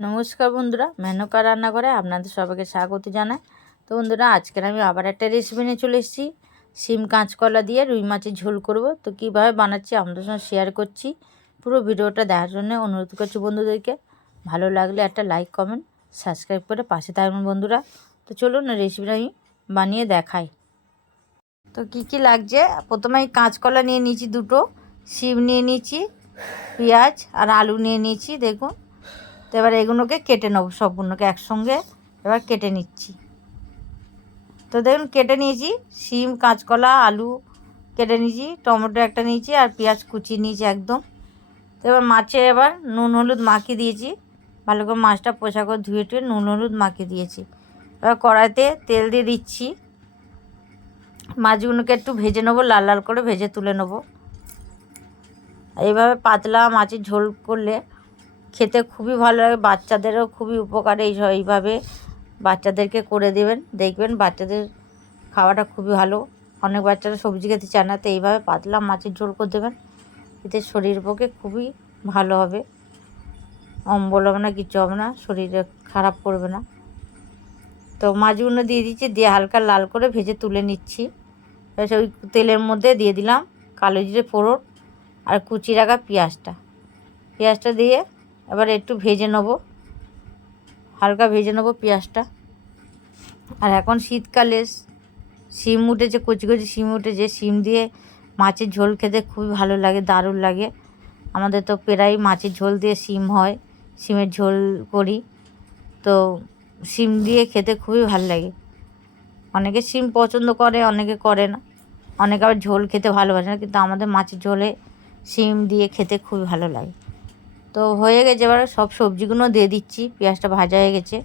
নমস্কার বন্ধুরা, মেনকা রান্নাঘরে আপনাদের সবাইকে স্বাগত জানাই। তো বন্ধুরা, আজকের আমি আবার একটা রেসিপি নিয়ে চলে এসেছি। শিম কাঁচকলা দিয়ে রুই মাছের ঝোল করব। তো কীভাবে বানাচ্ছি আপনাদের সঙ্গে শেয়ার করছি। পুরো ভিডিওটা দেখার জন্য অনুরোধ করছি বন্ধুদেরকে। ভালো লাগলে একটা লাইক, কমেন্ট, সাবস্ক্রাইব করে পাশে থাকবেন বন্ধুরা। তো চলুন রেসিপিটা আমি বানিয়ে দেখাই। তো কি লাগছে, প্রথমে আমি কাঁচকলা নিয়ে নিয়েছি দুটো, শিম নিয়ে নিয়েছি, পেঁয়াজ আর আলু নিয়ে নিয়েছি দেখুন। তো এবার এগুলোকে কেটে নেবো, সবগুলোকে একসঙ্গে এবার কেটে নিচ্ছি। তো দেখুন কেটে নিয়েছি, শিম, কাঁচকলা, আলু কেটে নিয়েছি, টমেটো একটা নিয়েছি আর পেঁয়াজ কুচি নিয়েছি একদম। তো এবার মাছে এবার নুন হলুদ মাখিয়ে দিয়েছি, ভালো করে মাছটা পোষা করে ধুয়ে টুয়ে নুন হলুদ মাখিয়ে দিয়েছি। এবার কড়াইতে তেল দিয়ে দিচ্ছি, মাছগুলোকে একটু ভেজে নেবো, লাল লাল করে ভেজে তুলে নেবো। এইভাবে পাতলা মাছের ঝোল করলে খেতে খুবই ভালো লাগে, বাচ্চাদেরও খুবই উপকার। এইভাবে বাচ্চাদেরকে করে দেবেন, দেখবেন বাচ্চাদের খাওয়াটা খুবই ভালো। অনেক বাচ্চারা সবজি খেতে চায় না, তো এইভাবে পাতলা মাছের ঝোল করে দেবেন, এতে শরীরের পক্ষে খুবই ভালো হবে। অম্বল হবে না, কিছু হবে না, শরীরে খারাপ করবে না। তো মাছগুলো দিয়ে দিচ্ছি, দিয়ে হালকা লাল করে ভেজে তুলে নিচ্ছি। ওই তেলের মধ্যে দিয়ে দিলাম কালো জিরে ফোড়ন আর কুচি রাখা পেঁয়াজটা দিয়ে এবার একটু ভেজে নেব, হালকা ভেজে নেব পেঁয়াজটা। আর এখন শীতকালে শিম উঠেছে, কচি কচি শিম উঠেছে, শিম দিয়ে মাছের ঝোল খেতে খুবই ভালো লাগে, দারুণ লাগে। আমাদের তো প্রায় মাছের ঝোল দিয়ে শিম হয়, শিমের ঝোল করি। তো শিম দিয়ে খেতে খুবই ভালো লাগে। অনেকে শিম পছন্দ করে, অনেকে করে না, অনেকে আবার ঝোল খেতে ভালোবাসে না, কিন্তু আমাদের মাছের ঝোলে শিম দিয়ে খেতে খুবই ভালো লাগে। তো হয়ে গেছে, এবার সব সবজিগুলো দিয়ে দিচ্ছি, পেঁয়াজটা ভাজা হয়ে গেছে।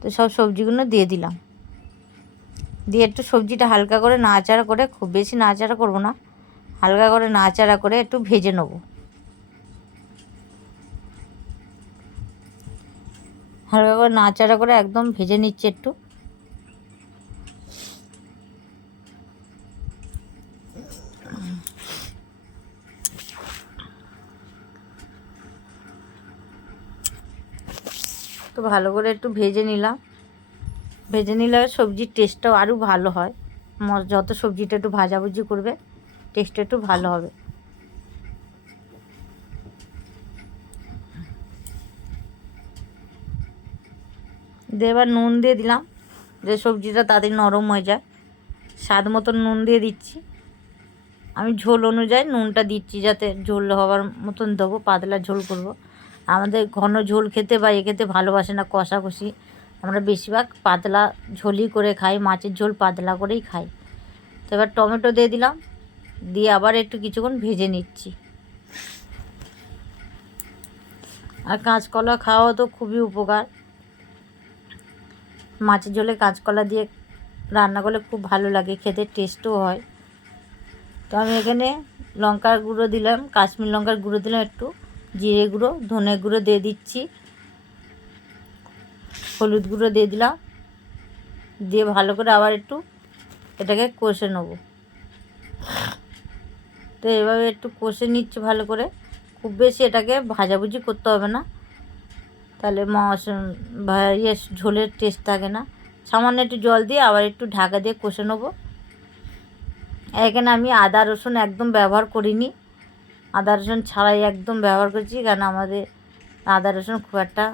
তো সব সবজিগুলো দিয়ে দিলাম, দিয়ে একটু সবজিটা হালকা করে নাড়াচাড়া করে, খুব বেশি নাড়াচাড়া করব না, হালকা করে নাড়াচাড়া করে একটু ভেজে নেব। হালকা করে নাড়াচাড়া করে একদম ভেজে নিচ্ছি একটু। তো ভালো করে একটু ভেজে নিলাম, ভেজে নিলে সবজির টেস্টটাও আরও ভালো হয়। যত সবজিটা একটু ভাজাভুজি করবে, টেস্টটা একটু ভালো হবে। দিয়ে এবার নুন দিয়ে দিলাম, যে সবজিটা তাড়াতাড়ি নরম হয়ে যায়। স্বাদ মতন নুন দিয়ে দিচ্ছি, আমি ঝোল অনুযায়ী নুনটা দিচ্ছি, যাতে ঝোল হওয়ার মতন দেবো, পাতলা ঝোল করব। আমাদের ঘন ঝোল খেতে বা খেতে ভালোবাসে না, কষাকষি। আমরা বেশিরভাগ পাতলা ঝোলই করে খাই, মাছের ঝোল পাতলা করেই খাই। তো এবার টমেটো দিয়ে দিলাম, দিয়ে আবার একটু কিছুক্ষণ ভেজে নিচ্ছি। আর কাঁচকলা খাওয়া তো খুবই উপকার, মাছের ঝোলে কাঁচকলা দিয়ে রান্না করলে খুব ভালো লাগে, খেতে টেস্টও হয়। তো আমি এখানে লঙ্কার গুঁড়ো দিলাম, কাশ্মীর লঙ্কার গুঁড়ো দিলাম একটু, জিরে গুঁড়ো, ধনে গুঁড়ো দিয়ে দিচ্ছি, হলুদ গুঁড়ো দিয়ে দিলাম, দিয়ে ভালো করে আবার একটু এটাকে কষে নেব। তো এভাবে একটু কষে নিচ্ছি ভালো করে, খুব বেশি এটাকে ভাজাভুজি করতে হবে না, তাহলে ঝোলের টেস্ট থাকে না। সামান্য একটু জল দিয়ে আবার একটু ঢাকা দিয়ে কষে নেব। এখানে আমি আদা রসুন একদম ব্যবহার করিনি, আদা রসুন ছাড়াই একদম ব্যবহার করছি, কারণ আমাদের আদা রসুন খুব একটা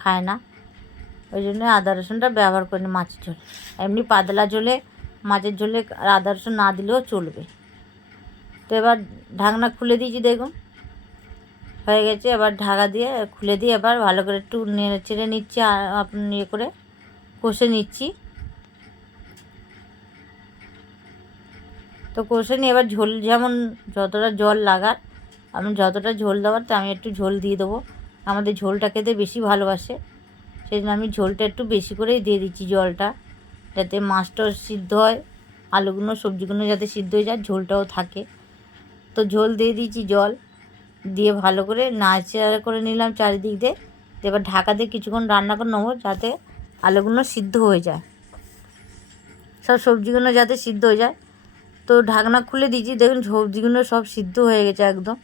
খায় না, ওই জন্য আদা রসুনটা ব্যবহার করিনি মাছের ঝোলে। এমনি পাতলা ঝোলে, মাছের ঝোলে আদা রসুন না দিলেও চলবে। তো এবার ঢাকনা খুলে দিয়েছি, দেখুন হয়ে গেছে। এবার ঢাকা দিয়ে খুলে দিয়ে এবার ভালো করে একটু নেড়ে চেড়ে নিচ্ছি, আর আপনি করে কষে নিচ্ছি। তো কষে নিয়ে এবার ঝোল, যেমন যতটা জল লাগার, আমি যতটা ঝোল দেওয়ার, তো আমি একটু ঝোল দিয়ে দেবো। আমাদের ঝোলটা খেতে বেশি ভালোবাসে, সেই জন্য আমি ঝোলটা একটু বেশি করেই দিয়ে দিচ্ছি জলটা, যাতে মাছটাও সিদ্ধ হয়, আলুগুলো সবজিগুলো যাতে সিদ্ধ হয়ে যায়, ঝোলটাও থাকে। তো ঝোল দিয়ে দিয়েছি, জল দিয়ে ভালো করে নাড়াচাড়া করে নিলাম চারিদিক দিয়ে। এবার ঢাকা দিয়ে কিছুক্ষণ রান্না করে নেবো, যাতে আলুগুলো সিদ্ধ হয়ে যায়, সব সবজিগুলো যাতে সিদ্ধ হয়ে যায়। তো ঢাকনা খুলে দিয়েছি, দেখুন সবজিগুলো সব সিদ্ধ হয়ে গেছে একদম।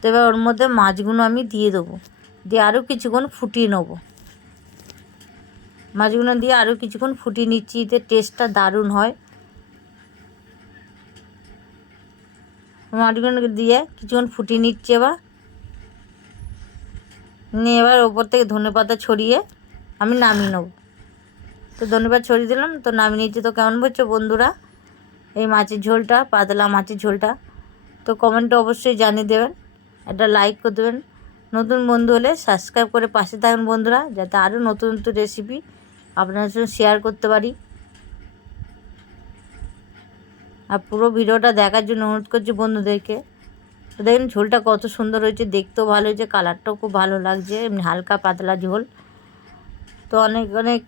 তো এবার ওর মধ্যে মাছগুলো আমি দিয়ে দেবো, দিয়ে আরও কিছুক্ষণ ফুটিয়ে নেব। মাছগুলো দিয়ে আরও কিছুক্ষণ ফুটিয়ে নিচ্ছি, এতে টেস্টটা দারুণ হয়। মাছগুলোকে দিয়ে কিছুক্ষণ ফুটিয়ে নিচ্ছি। এবার ওপর থেকে ধনেপাতা ছড়িয়ে আমি নামিয়ে নেব। তো ধনেপাতা ছড়িয়ে দিলাম, তো নামিয়ে নিচ্ছি। তো কেমন বলছো বন্ধুরা এই মাছের ঝোলটা, পাতলা মাছের ঝোলটা? তো কমেন্টে অবশ্যই জানিয়ে দেবেন, একটা লাইক করে দেবেন। নতুন বন্ধু হলে সাবস্ক্রাইব করে পাশে থাকুন বন্ধুরা, যাতে আরও নতুন নতুন রেসিপি আপনাদের সঙ্গে শেয়ার করতে পারি। আর পুরো ভিডিওটা দেখার জন্য অনুরোধ করছি বন্ধুদেরকে। তো দেখুন ঝোলটা কত সুন্দর হয়েছে, দেখতেও ভালো হয়েছে, কালারটাও খুব ভালো লাগছে, এমনি হালকা পাতলা ঝোল। তো অনেক অনেক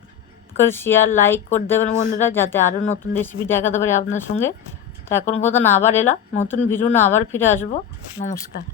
করে শেয়ার লাইক করে দেবেন বন্ধুরা, যাতে আরও নতুন রেসিপি দেখাতে পারি আপনার সঙ্গে। তো এখন মতন আবার এলাম নতুন ভিডিও না, আবার ফিরে আসবো। নমস্কার।